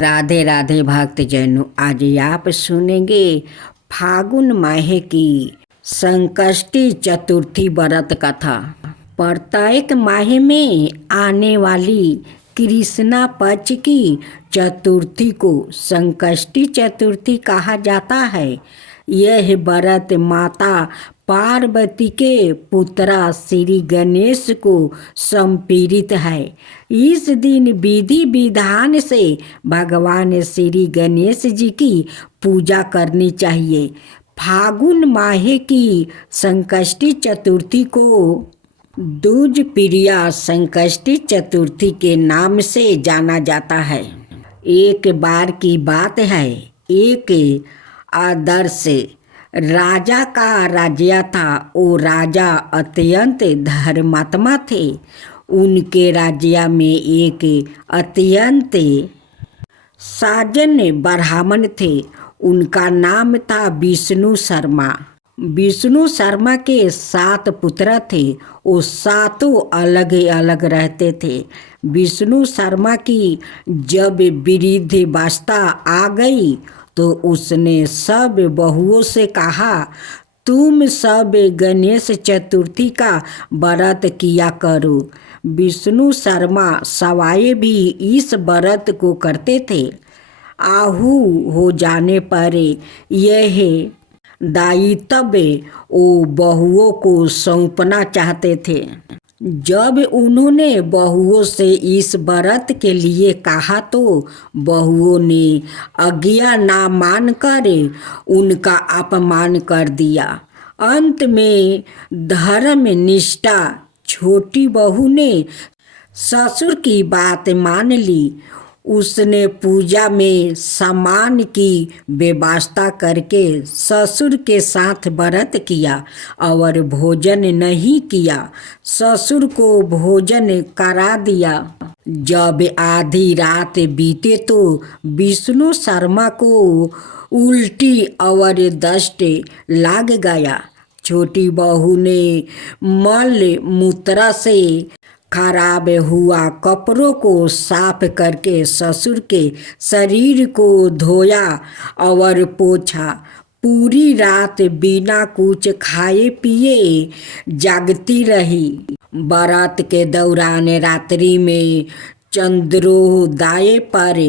राधे राधे भक्तजनों, आज आप सुनेंगे फागुन माह की संकष्टी चतुर्थी व्रत कथा। प्रत्येक माह में आने वाली कृष्णा पक्ष की चतुर्थी को संकष्टी चतुर्थी कहा जाता है। यह व्रत माता पार्वती के पुत्रा श्री गणेश को समर्पित है। इस दिन विधि विधान से भगवान श्री गणेश जी की पूजा करनी चाहिए। फागुन माह की संकष्टी चतुर्थी को दूज प्रिया संकष्टी चतुर्थी के नाम से जाना जाता है। एक बार की बात है, एक आदर्श राजा का राज्य था। वो राजा अत्यंत धर्मात्मा थे। उनके राज्य में एक अत्यंत साजन ब्राह्मण थे। उनका नाम था विष्णु शर्मा। विष्णु शर्मा के 7 पुत्र थे। वो सातों अलग अलग रहते थे। विष्णु शर्मा की जब वृद्धावस्था आ गई तो उसने सब बहुओं से कहा, तुम सब गणेश चतुर्थी का व्रत किया करो। विष्णु शर्मा सवाए भी इस व्रत को करते थे। आहू हो जाने पर यह दायित्व वो बहुओं को सौंपना चाहते थे। जब उन्होंने बहुओं से इस व्रत के लिए कहा तो बहुओं ने आज्ञा ना मानकर उनका अपमान कर दिया। अंत में धर्म निष्ठा छोटी बहू ने ससुर की बात मान ली। उसने पूजा में सामान की व्यवस्था करके ससुर के साथ व्रत किया और भोजन नहीं किया। ससुर को भोजन करा दिया। जब आधी रात बीते तो विष्णु शर्मा को उल्टी और दस्त लग गया। छोटी बहू ने मल मूत्र से खराब हुआ कपड़ों को साफ करके ससुर के शरीर को धोया और पोंछा। पूरी रात बिना कुछ खाए पिए जागती रही। व्रत के दौरान रात्रि में चंद्रोदय पर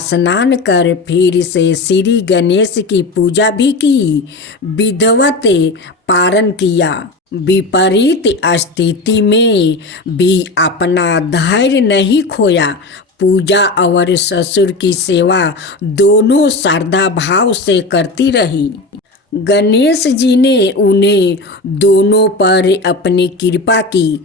स्नान कर फिर से श्री गणेश की पूजा भी की। विधिवत पारण किया। विपरीत स्थिति में भी अपना धैर्य नहीं खोया। पूजा और ससुर की सेवा दोनों श्रद्धा भाव से करती रही। गणेश जी ने उन्हें दोनों पर अपनी कृपा की।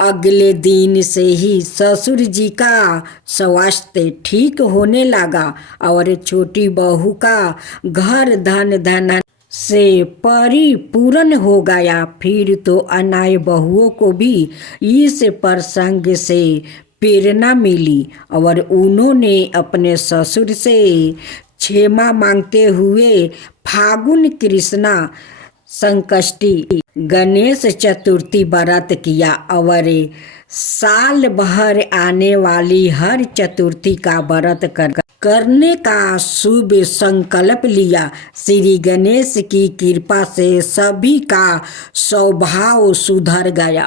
अगले दिन से ही ससुर जी का स्वास्थ्य ठीक होने लगा और छोटी बहू का घर धन से परिपूर्ण हो गया। फिर तो अन्य बहुओं को भी इस प्रसंग से प्रेरणा मिली और उन्होंने अपने ससुर से क्षमा मांगते हुए फागुन कृष्णा संकष्टी गणेश चतुर्थी व्रत किया और साल भर आने वाली हर चतुर्थी का व्रत करने का शुभ संकल्प लिया। श्री गणेश की कृपा से सभी का स्वभाव सुधर गया।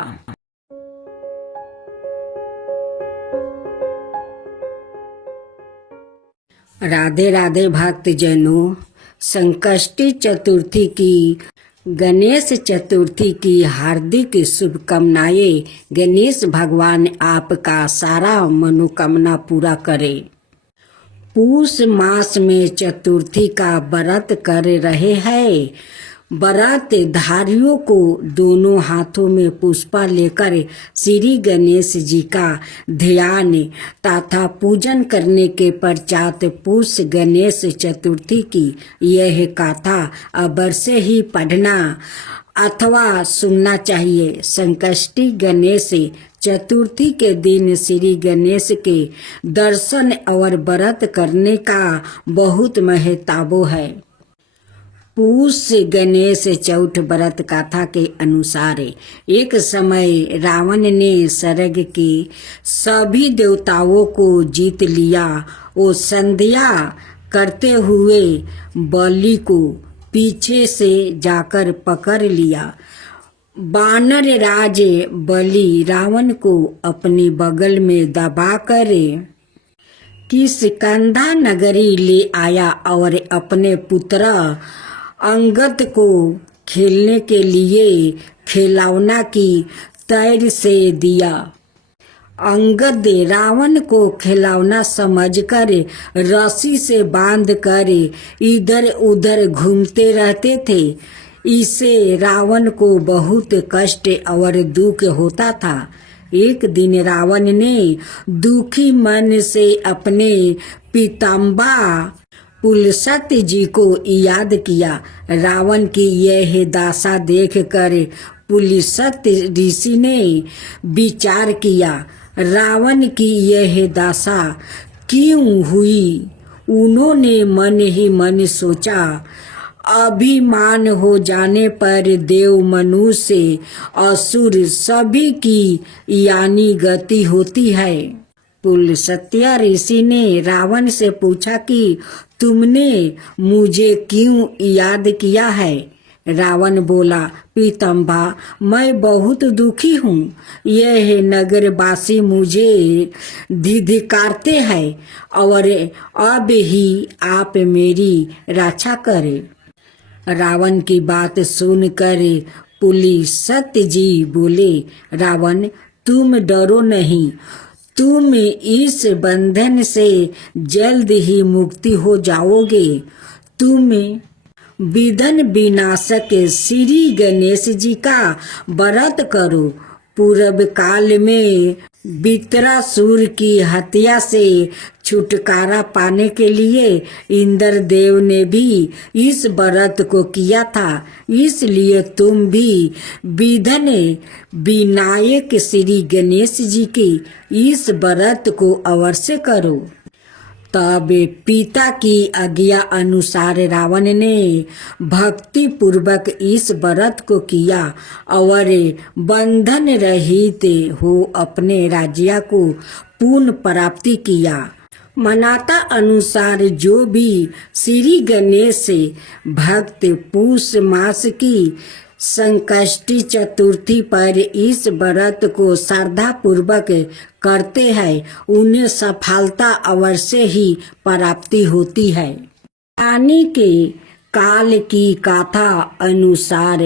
राधे राधे भक्तजनों, संकष्टी चतुर्थी की गणेश चतुर्थी की हार्दिक शुभकामनाएं। गणेश भगवान आपका सारा मनोकामना पूरा करे। पूष मास में चतुर्थी का व्रत कर रहे हैं। व्रत धारियों को दोनों हाथों में पुष्पा लेकर श्री गणेश जी का ध्यान तथा पूजन करने के पश्चात पूष गणेश चतुर्थी की यह कथा अवश्य ही पढ़ना अथवा सुनना चाहिए। संकष्टी गणेश चतुर्थी के दिन श्री गणेश के दर्शन और व्रत करने का बहुत महत्व है। पूस गणेश चौथ व्रत कथा के अनुसार एक समय रावण ने स्वर्ग के सभी देवताओं को जीत लिया। वो संध्या करते हुए बलि को पीछे से जाकर पकड़ लिया। वानर राज बलि रावण को अपने बगल में दबाकर किष्किंधा नगरी ले आया और अपने पुत्र अंगद को खेलने के लिए खिलौना की तैर से दिया। अंगद रावण को खिलौना समझकर रस्सी से बांधकर इधर उधर घूमते रहते थे। इससे रावण को बहुत कष्ट और दुख होता था। एक दिन रावण ने दुखी मन से अपने पिताम्बा पुलस्त्य जी को याद किया। रावण की यह दशा देखकर पुलस्त्य ऋषि ने विचार किया, रावण की यह दशा क्यों हुई? उन्होंने मन ही मन सोचा, अभिमान हो जाने पर देव, मनुष्य, असुर सभी की यानी गति होती है। पुलस्त्य ऋषि ने रावण से पूछा कि तुमने मुझे क्यों याद किया है? रावण बोला, पीताम्बा, मैं बहुत दुखी हूँ। यह नगरवासी मुझे धिक्कारते हैं और अब ही आप मेरी रक्षा करें। रावण की बात सुनकर पुलस्त्य जी बोले, रावण, तुम डरो नहीं, तुम इस बंधन से जल्द ही मुक्ति हो जाओगे। तुम विघ्न विनाशक श्री गणेश जी का व्रत करो। पूर्व काल में वित्रासुर की हत्या से छुटकारा पाने के लिए इंद्र देव ने भी इस व्रत को किया था। इसलिए तुम भी विघ्न विनायक श्री गणेश जी के इस व्रत को अवश्य करो। तब पिता की आज्ञा अनुसार रावण ने भक्ति पूर्वक इस व्रत को किया और बंधन रहित हो अपने राज्य को पूर्ण प्राप्ति किया। मान्यता अनुसार जो भी श्री गणेश भक्त पूष मास की संकष्टी चतुर्थी पर इस व्रत को श्रद्धा पूर्वक करते हैं, उन्हें सफलता अवश्य ही प्राप्ति होती है। यानी के काल की कथा अनुसार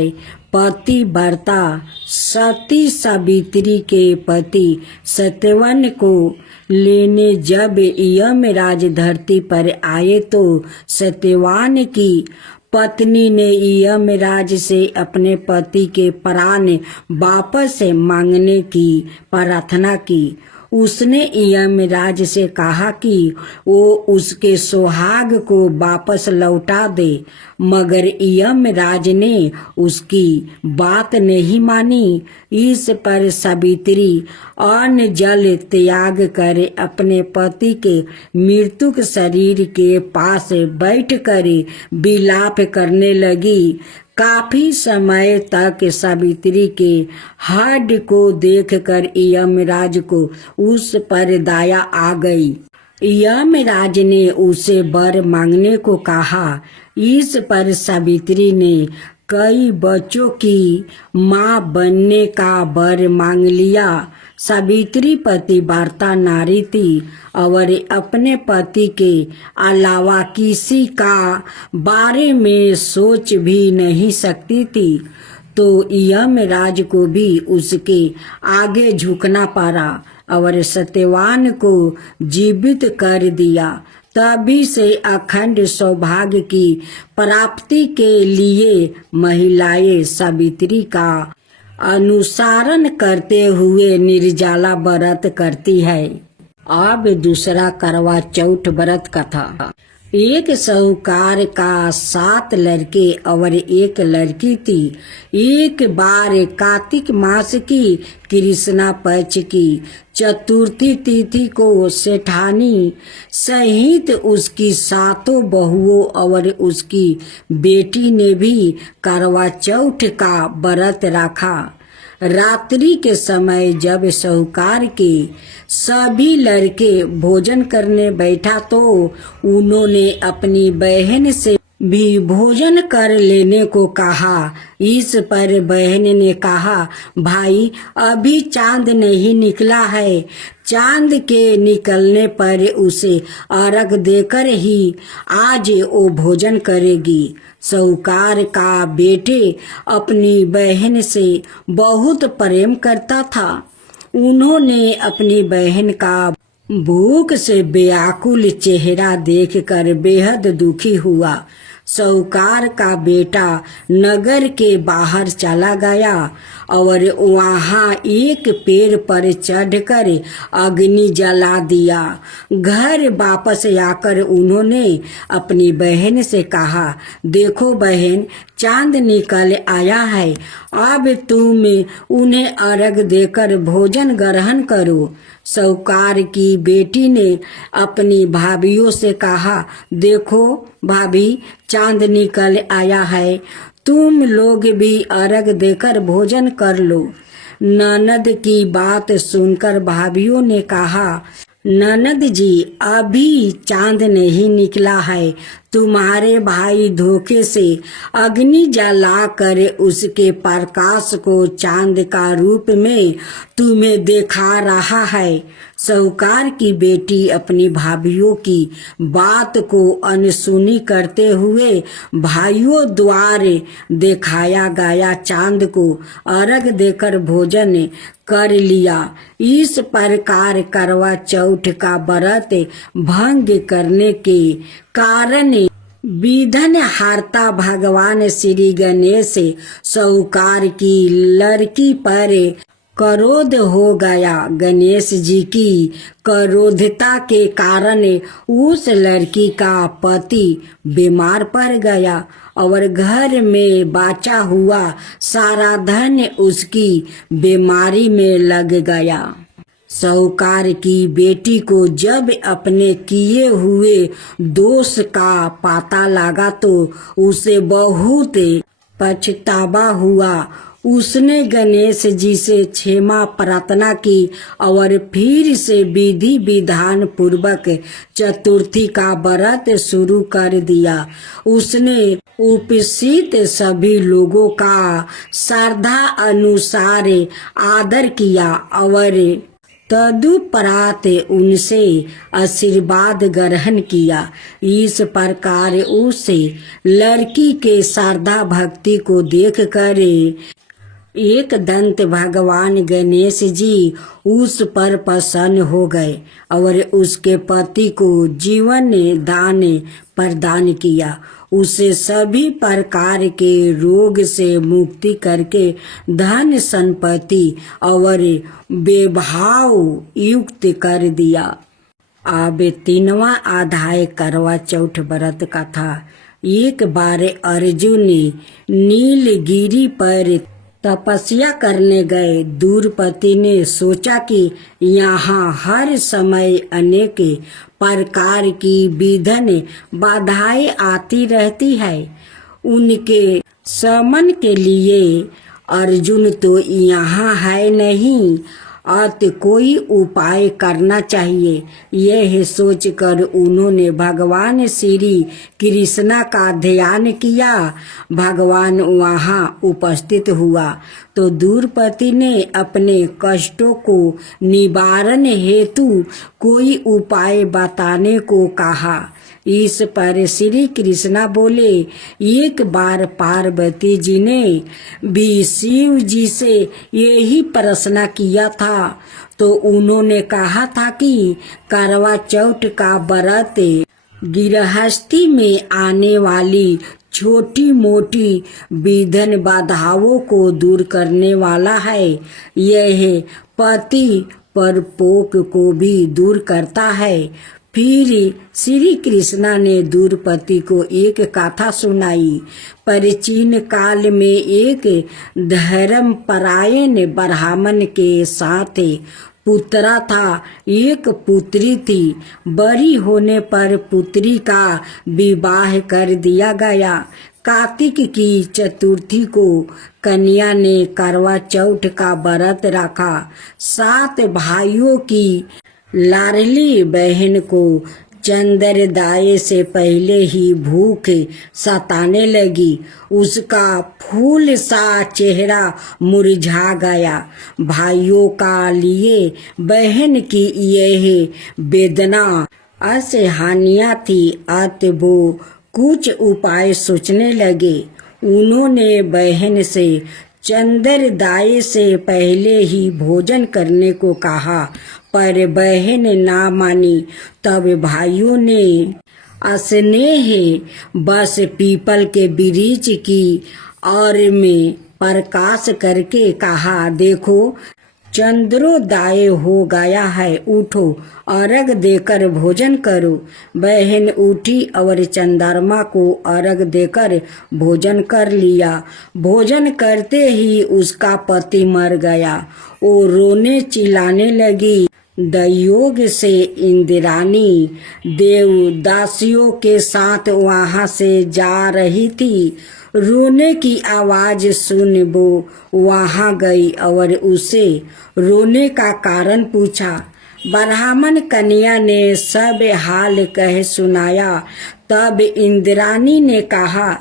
पतिव्रता सती सावित्री के पति सत्यवान को लेने जब यमराज धरती पर आए तो सत्यवान की पत्नी ने यमराज से अपने पति के प्राण वापस मांगने की प्रार्थना की। उसने यमराज से कहा कि वो उसके सुहाग को वापस लौटा दे, मगर यमराज ने उसकी बात नहीं मानी। इस पर सावित्री अन्न जल त्याग कर अपने पति के मृतक शरीर के पास बैठकर विलाप करने लगी। काफी समय तक सावित्री के हड्ड को देखकर यमराज को उस पर दया आ गई। यमराज ने उसे वर मांगने को कहा। इस पर सावित्री ने कई बच्चों की माँ बनने का वर मांग लिया। सावित्री पतिव्रता नारी थी और अपने पति के अलावा किसी का बारे में सोच भी नहीं सकती थी, तो यमराज को भी उसके आगे झुकना पड़ा और सत्यवान को जीवित कर दिया। तभी से अखंड सौभाग्य की प्राप्ति के लिए महिलाएं सावित्री का अनुसरण करते हुए निर्जला व्रत करती है। अब दूसरा करवा चौथ व्रत कथा। एक साहूकार का 7 लड़के और एक लड़की थी। एक बार कार्तिक मास की कृष्णा पक्ष की चतुर्थी तिथि को सेठानी सहित उसकी 7 बहुओं और उसकी बेटी ने भी करवा चौथ का व्रत रखा। रात्रि के समय जब साहूकार के सभी लड़के भोजन करने बैठा तो उन्होंने अपनी बहन से भी भोजन कर लेने को कहा। इस पर बहन ने कहा, भाई अभी चांद नहीं निकला है, चांद के निकलने पर उसे अर्घ देकर ही आज वो भोजन करेगी। साहूकार का बेटे अपनी बहन से बहुत प्रेम करता था। उन्होंने अपनी बहन का भूख से व्याकुल चेहरा देखकर बेहद दुखी हुआ। साहूकार का बेटा नगर के बाहर चला गया और वहां एक पेड़ पर चढ़कर अग्नि जला दिया। घर वापस आकर उन्होंने अपनी बहन से कहा, देखो बहन, चांद निकल आया है, अब तुम उन्हें अर्घ देकर भोजन ग्रहण करो। साहूकार की बेटी ने अपनी भाभियों से कहा, देखो भाभी, चांद निकल आया है, तुम लोग भी अर्घ देकर भोजन कर लो। ननद की बात सुनकर भाभियों ने कहा, ननद जी, अभी चांद नहीं निकला है, तुम्हारे भाई धोखे से अग्नि जलाकर उसके प्रकाश को चांद का रूप में तुम्हें देखा रहा है। साहूकार की बेटी अपनी भाभियों की बात को अनसुनी करते हुए भाइयों द्वारा दिखाया गया चांद को अर्घ देकर भोजन कर लिया। इस प्रकार करवा चौथ का व्रत भंग करने के कारण विघ्न हर्ता भगवान श्री गणेश साहूकार की लड़की पर क्रोध हो गया। गणेश जी की क्रोधता के कारण उस लड़की का पति बीमार पड़ गया और घर में बचा हुआ सारा धन उसकी बीमारी में लग गया। साहूकार की बेटी को जब अपने किए हुए दोष का पता लगा तो उसे बहुत पछतावा हुआ। उसने गणेश जी से क्षमा प्रार्थना की और फिर से विधि विधान पूर्वक चतुर्थी का व्रत शुरू कर दिया। उसने उपस्थित सभी लोगों का श्रद्धा अनुसार आदर किया और तदुपरांत उनसे आशीर्वाद ग्रहण किया। इस प्रकार उस लड़की के श्रद्धा भक्ति को देखकर एक दंत भगवान गणेश जी उस पर प्रसन्न हो गए और उसके पति को जीवन दान प्रदान किया। उसे सभी प्रकार के रोग से मुक्ति करके धन संपत्ति और वैभव युक्त कर दिया। अब 3वां अध्याय करवा चौथ व्रत का था। एक बार अर्जुन नीलगिरी पर तपस्या करने गए। द्रौपदी ने सोचा कि यहाँ हर समय अनेक प्रकार की विघ्न बाधाएं आती रहती है। उनके शमन के लिए अर्जुन तो यहाँ है नहीं, अत कोई उपाय करना चाहिए। यह सोचकर उन्होंने भगवान श्री कृष्णा का ध्यान किया। भगवान वहाँ उपस्थित हुआ तो द्रौपदी ने अपने कष्टों को निवारण हेतु कोई उपाय बताने को कहा। इस पर श्री कृष्णा बोले, एक बार पार्वती जी ने भी शिव जी से यही प्रश्न किया था तो उन्होंने कहा था कि करवा चौथ का व्रत गृहस्थी में आने वाली छोटी मोटी विघ्न बाधाओं को दूर करने वाला है। यह पति परपोक को भी दूर करता है। फिर श्री कृष्णा ने द्रुपति को एक कथा सुनाई। प्राचीन काल में एक धर्म परायण ब्राह्मण के साथ पुत्रा था। एक पुत्री थी। बड़ी होने पर पुत्री का विवाह कर दिया गया। कार्तिक की चतुर्थी को कन्या ने करवा चौथ का व्रत रखा। 7 भाइयों की लाडली बहन को चंद्रोदय से पहले ही भूख सताने लगी। उसका फूल सा चेहरा मुरझा गया। भाइयों का लिए बहन की यह वेदना असहनीय थी। अतः वो कुछ उपाय सोचने लगे। उन्होंने बहन से चंद्रोदय से पहले ही भोजन करने को कहा, पर बहन ना मानी। तब भाइयों ने स्नेह बस पीपल के वृक्ष की ओर में प्रकाश करके कहा, देखो चंद्रोदय हो गया है, उठो अर्घ देकर भोजन करो। बहन उठी और चंद्रमा को अर्घ देकर भोजन कर लिया। भोजन करते ही उसका पति मर गया। वो रोने चिल्लाने लगी। संयोग से इंद्राणी देवदासियों के साथ वहां से जा रही थी। रोने की आवाज सुन वो वहां गई और उसे रोने का कारण पूछा। ब्राह्मण कन्या ने सब हाल कह सुनाया। तब इंद्राणी ने कहा,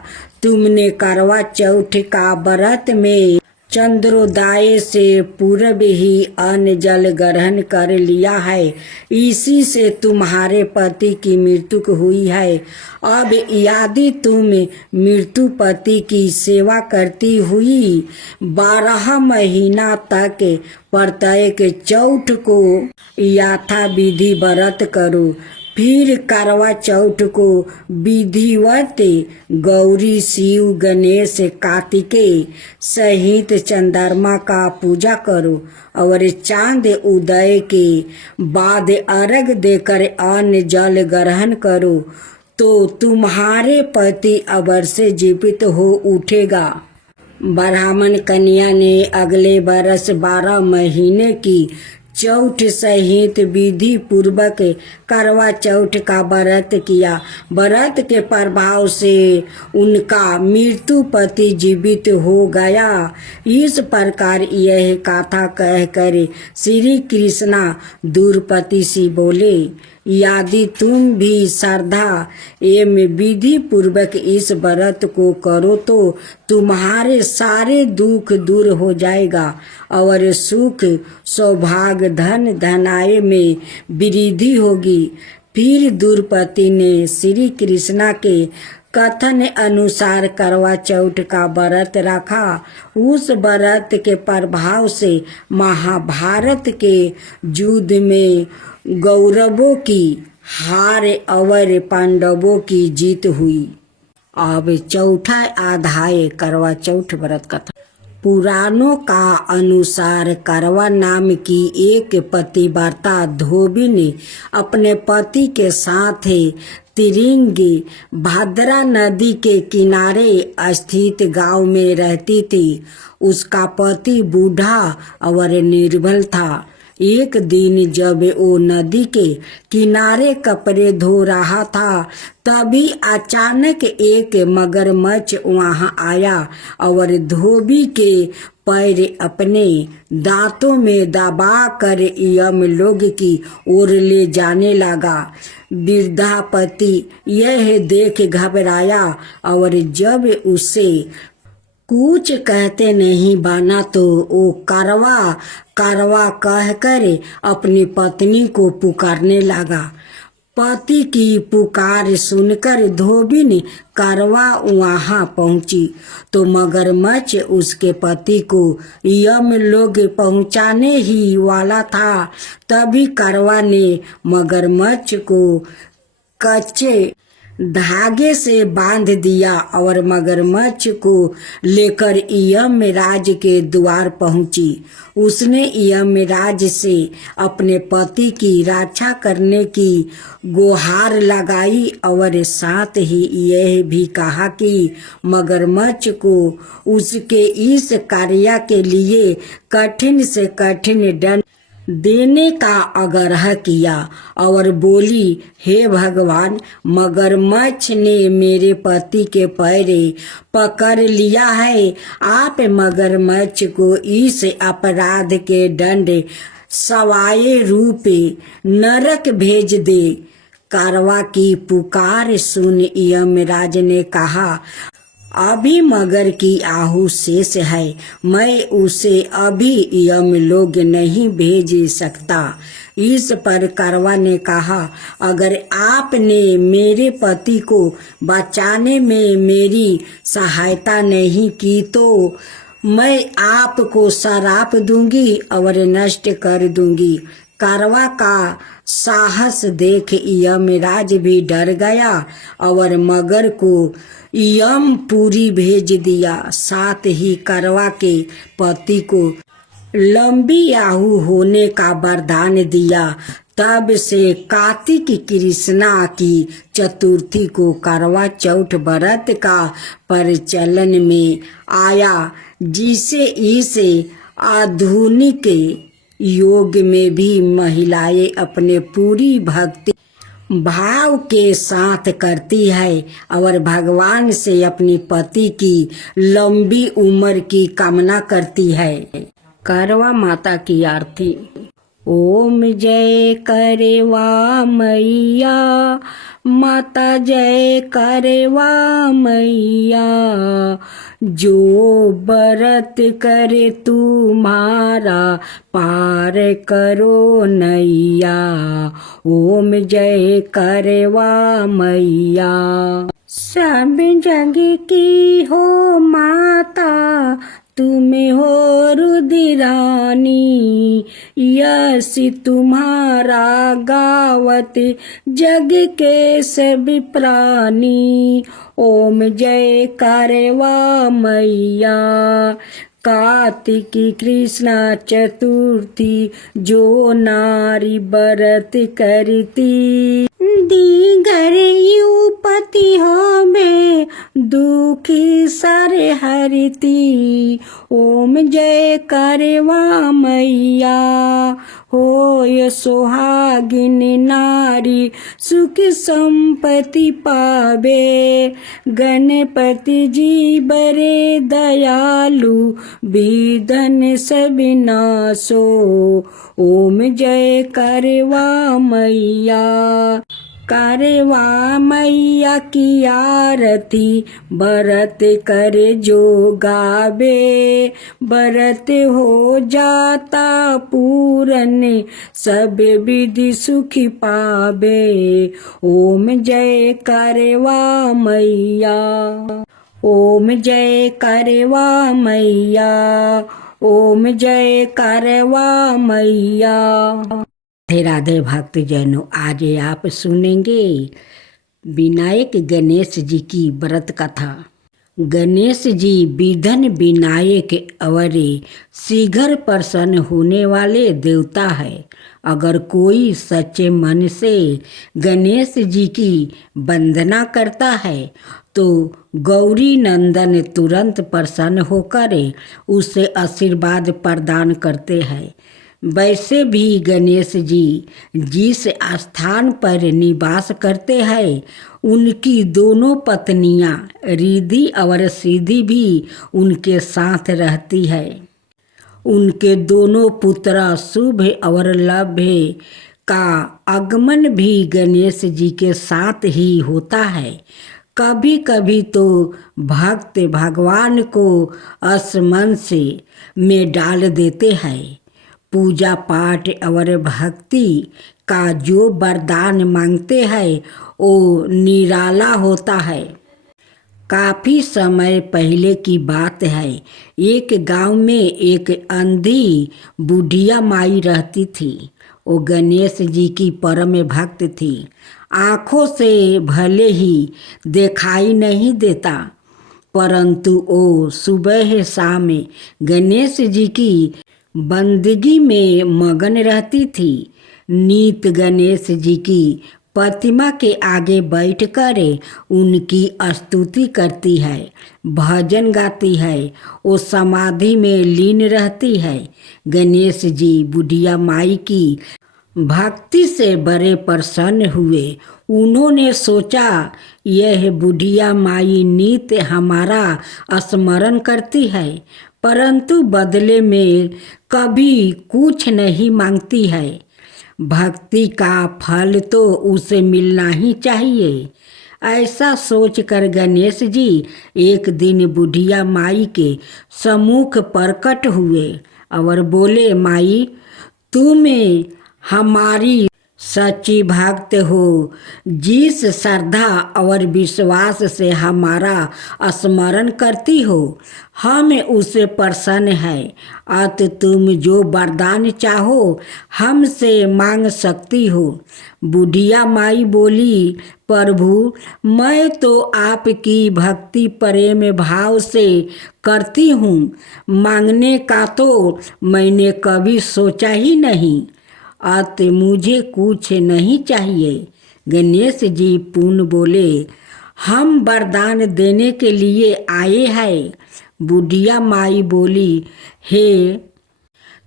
तुमने करवा चौथ का व्रत में चंद्रोदय से पूर्व ही अन्न जल ग्रहण कर लिया है। इसी से तुम्हारे पति की मृत्यु हुई है। अब यदि तुम मृत्यु पति की सेवा करती हुई 12 महीना तक प्रत्येक चौथ को यथा विधि व्रत करो, फिर करवा चौथ को विधिवत गौरी शिव गणेश कार्तिकेय सहित चंद्रमा का पूजा करो और चांद उदय के बाद अर्घ देकर अन्न जल ग्रहण करो, तो तुम्हारे पति अवश्य जीवित हो उठेगा। ब्राह्मण कन्या ने अगले वर्ष 12 महीने की चौथ सहित विधि पूर्वक करवा चौथ का व्रत किया। व्रत के प्रभाव से उनका मृत्यु पति जीवित हो गया। इस प्रकार यह कथा कहकर श्री कृष्णा द्रुपति से बोले, यदि तुम भी श्रद्धा एवं विधि पूर्वक इस व्रत को करो तो तुम्हारे सारे दुख दूर हो जाएगा और सुख सौभाग्य धन धनाय में वृद्धि होगी। फिर द्रुपति ने श्री कृष्णा के कथन अनुसार करवा चौथ का व्रत रखा। उस व्रत के प्रभाव से महाभारत के युद्ध में कौरवों की हार और पांडवों की जीत हुई। अब चौथा अध्याय करवा चौथ व्रत कथा। पुराणों का अनुसार करवा नाम की एक पतिव्रता धोबी ने अपने पति के साथ तिरिंगी भद्रा नदी के किनारे स्थित गांव में रहती थी। उसका पति बूढ़ा और निर्बल था। एक दिन जब वो नदी के किनारे कपड़े धो रहा था, तभी अचानक एक मगरमच्छ वहां आया और धोबी के पैर अपने दांतों में दबा कर यमलोक की ओर ले जाने लगा। वृद्धा पति यह देख घबराया और जब उसे कुछ कहते नहीं बना तो वो करवा करवा कहकर अपनी पत्नी को पुकारने लगा। पति की पुकार सुनकर धोबी करवा वहां पहुंची तो मगरमच्छ उसके पति को यमलोक पहुंचाने ही वाला था। तभी करवा ने मगरमच्छ को कच्चे धागे से बांध दिया और मगरमच्छ को लेकर यमराज के द्वार पहुंची। उसने यमराज से अपने पति की रक्षा करने की गुहार लगाई और साथ ही यह भी कहा कि मगरमच्छ को उसके इस कार्य के लिए कठिन से कठिन दंड देने का आग्रह किया और बोली, हे भगवान, मगरमच्छ ने मेरे पति के पैर पकड़ लिया है। आप मगरमच्छ को इस अपराध के दंड सवाए रूप नरक भेज दे। कारवा की पुकार सुन यमराज ने कहा, अभी मगर की आहू शेष है, मैं उसे अभी यमलोक नहीं भेज सकता। इस पर कारवा ने कहा, अगर आपने मेरे पति को बचाने में मेरी सहायता नहीं की तो मैं आपको श्राप दूंगी और नष्ट कर दूंगी। कारवा का साहस देख यमराज भी डर गया और मगर को यमपुरी भेज दिया। साथ ही कारवा के पति को लंबी आयु होने का वरदान दिया। तब से कार्तिक कृष्णा की चतुर्थी को करवा चौथ व्रत का प्रचलन में आया, जिसे इस आधुनिक योग में भी महिलाएं अपने पूरी भक्ति भाव के साथ करती है और भगवान से अपनी पति की लंबी उम्र की कामना करती है। करवा माता की आरती। ओम जय करवा मैया, माता जय करवा मैया, जो व्रत करे तुम्हारा पार करो नैया। ओम जय करवा मैया। सब जग की हो माता, तुम हो रुद्रानी, यश तुम्हारा गावत जग के सब प्राणी। ओम जय करवा मैया। कार्तिक कृष्णा चतुर्थी जो नारी व्रत करती, दीगर युपति हो में दुखी सर हरती। ओम जय करवा मैया। होय सुहागिन नारी सुख संपत्ति पावे, गणपति जी बरे दयालु विधन सब नासो। ओम जय करवा मैया। करवा मैया की आरती व्रत करे जो गावे, व्रत हो जाता पूरन सब विधि सुखी पावे। ओम जय करवा मैया। ओम जय करवा मैया। ओम जय करवा मैया। राधे राधे भक्तजनों, आज आप सुनेंगे विनायक गणेश जी की व्रत कथा। गणेश जी विघ्न विनायक और शीघ्र प्रसन्न होने वाले देवता है। अगर कोई सच्चे मन से गणेश जी की वंदना करता है तो गौरी नंदन तुरंत प्रसन्न होकर उसे आशीर्वाद प्रदान करते हैं। वैसे भी गणेश जी जिस स्थान पर निवास करते हैं, उनकी दोनों पत्नियां रिद्धि और सिद्धि भी उनके साथ रहती है। उनके दोनों पुत्र शुभ और लभ्य का आगमन भी गणेश जी के साथ ही होता है। कभी कभी तो भक्त भगवान को असमंस में डाल देते हैं। पूजा पाठ और भक्ति का जो वरदान मांगते हैं वो निराला होता है। काफ़ी समय पहले की बात है। एक गांव में एक अंधी बुढ़िया माई रहती थी। वो गणेश जी की परम भक्त थी। आँखों से भले ही दिखाई नहीं देता, परंतु वो सुबह शाम गणेश जी की बंदगी में मगन रहती थी। नित गणेश जी की प्रतिमा के आगे बैठकर उनकी स्तुति करती है, भजन गाती है, वो समाधि में लीन रहती है। गणेश जी बुढ़िया माई की भक्ति से बड़े प्रसन्न हुए। उन्होंने सोचा, यह बुढ़िया माई नित हमारा स्मरण करती है, परंतु बदले में कभी कुछ नहीं मांगती है। भक्ति का फल तो उसे मिलना ही चाहिए। ऐसा सोचकर गणेश जी एक दिन बुढ़िया माई के सम्मुख प्रकट हुए और बोले, माई, तुम हमारी सच्ची भक्त हो। जिस श्रद्धा और विश्वास से हमारा स्मरण करती हो, हम उससे प्रसन्न है। अत तुम जो वरदान चाहो हमसे मांग सकती हो। बुढ़िया माई बोली, प्रभु, मैं तो आपकी भक्ति प्रेम भाव से करती हूँ, मांगने का तो मैंने कभी सोचा ही नहीं। अत मुझे कुछ नहीं चाहिए। गणेश जी पुनः बोले, हम वरदान देने के लिए आए हैं। बुढ़िया माई बोली, हे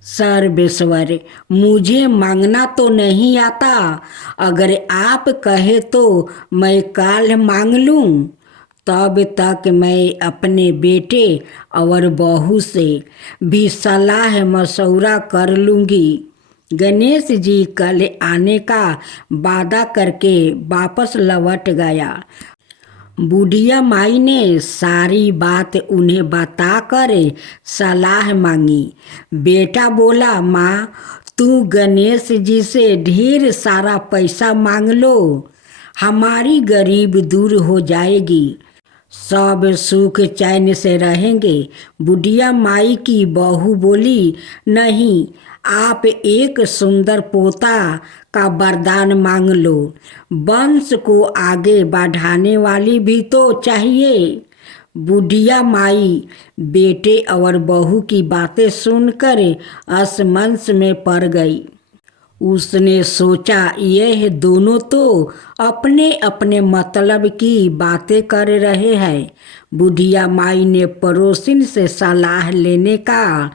सर्वेश्वर, मुझे मांगना तो नहीं आता। अगर आप कहे तो मैं काल मांग लूँ। तब तक मैं अपने बेटे और बहू से भी सलाह मशवरा कर लूँगी। गणेश जी कल आने का वादा करके वापस लौट गया। बुढ़िया माई ने सारी बात उन्हें बताकर सलाह मांगी। बेटा बोला, माँ, तू गणेश जी से ढेर सारा पैसा मांग लो, हमारी गरीब दूर हो जाएगी, सब सुख चैन से रहेंगे। बुढ़िया माई की बहू बोली, नहीं, आप एक सुंदर पोता का वरदान मांग लो। वंश को आगे बढ़ाने वाली भी तो चाहिए। बुढ़िया माई बेटे और बहू की बातें सुनकर असमंस में पड़ गई। उसने सोचा, यह दोनों तो अपने अपने मतलब की बातें कर रहे हैं। बुढ़िया माई ने पड़ोसिन से सलाह लेने का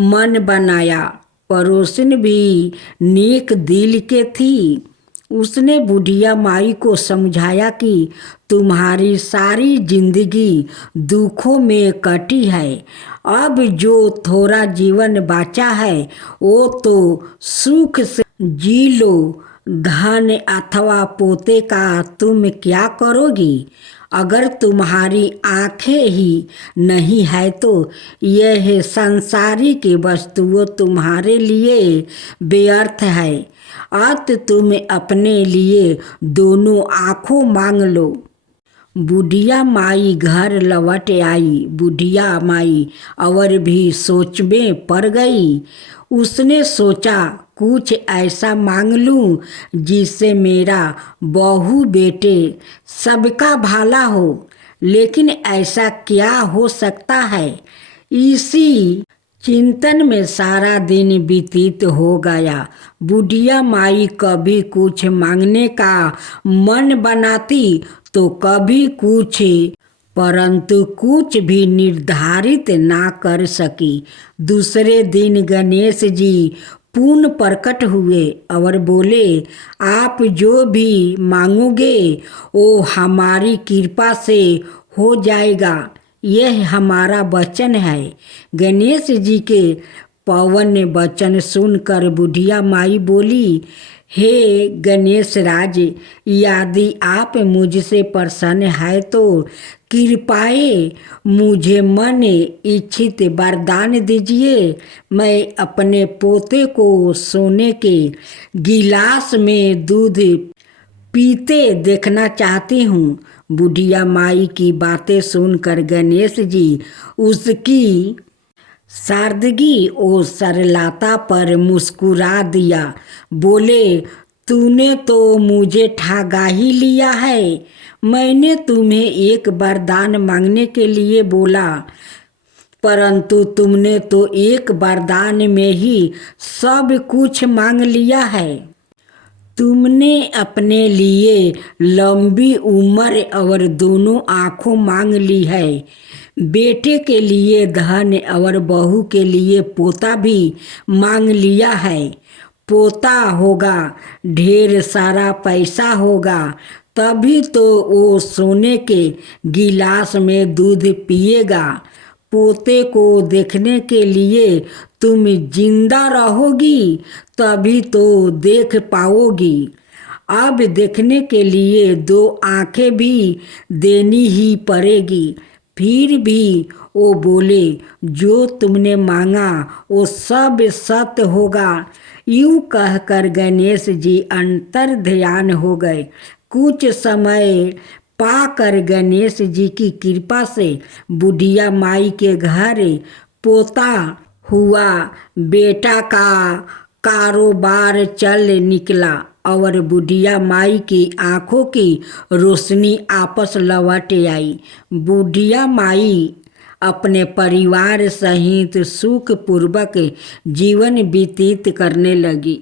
मन बनाया। पड़ोसिन भी नेक दिल के थी। उसने बुढ़िया माई को समझाया कि तुम्हारी सारी जिंदगी दुखों में कटी है, अब जो थोड़ा जीवन बचा है वो तो सुख से जी लो। धन अथवा पोते का तुम क्या करोगी? अगर तुम्हारी आंखें ही नहीं है तो यह संसारिक वस्तुओं तुम्हारे लिए व्यर्थ है। अत तुम अपने लिए दोनों आँखों मांग लो। बुढ़िया माई घर लौट आई। बुढ़िया माई और भी सोच में पड़ गई। उसने सोचा, कुछ ऐसा मांग लूं जिससे मेरा बहू बेटे सबका भला हो। लेकिन ऐसा क्या हो सकता है? इसी चिंतन में सारा दिन व्यतीत हो गया। बुढ़िया माई कभी कुछ मांगने का मन बनाती तो कभी कुछ, परंतु कुछ भी निर्धारित ना कर सकी। दूसरे दिन गणेश जी पुनः प्रकट हुए और बोले, आप जो भी मांगोगे वो हमारी कृपा से हो जाएगा, यह हमारा वचन है। गणेश जी के पवन वचन सुनकर बुढ़िया माई बोली, हे गणेश राज, यदि आप मुझसे प्रसन्न है तो कृपाए मुझे मन इच्छित वरदान दीजिए। मैं अपने पोते को सोने के गिलास में दूध पीते देखना चाहती हूँ। बुढ़िया माई की बातें सुनकर गणेश जी उसकी सादगी और सरलता पर मुस्कुरा दिया। बोले, तूने तो मुझे ठगा ही लिया है। मैंने तुम्हें एक वरदान मांगने के लिए बोला, परंतु तुमने तो एक वरदान में ही सब कुछ मांग लिया है। तुमने अपने लिए लंबी उम्र और दोनों आँखों मांग ली है। बेटे के लिए धन और बहू के लिए पोता भी मांग लिया है। पोता होगा, ढेर सारा पैसा होगा, तभी तो वो सोने के गिलास में दूध पिएगा। पोते को देखने के लिए तुम जिंदा रहोगी, तभी तो देख पाओगी। अब देखने के लिए 2 आंखें भी देनी ही पड़ेगी। फिर भी वो बोले, जो तुमने मांगा वो सब सत्य होगा। यूं कहकर गणेश जी अंतर ध्यान हो गए। कुछ समय पाकर गणेश जी की कृपा से बुढ़िया माई के घर पोता हुआ। बेटा का कारोबार चल निकला और बुढ़िया माई की आंखों की रोशनी आपस लौट आई। बुढ़िया माई अपने परिवार सहित सुखपूर्वक जीवन व्यतीत करने लगी।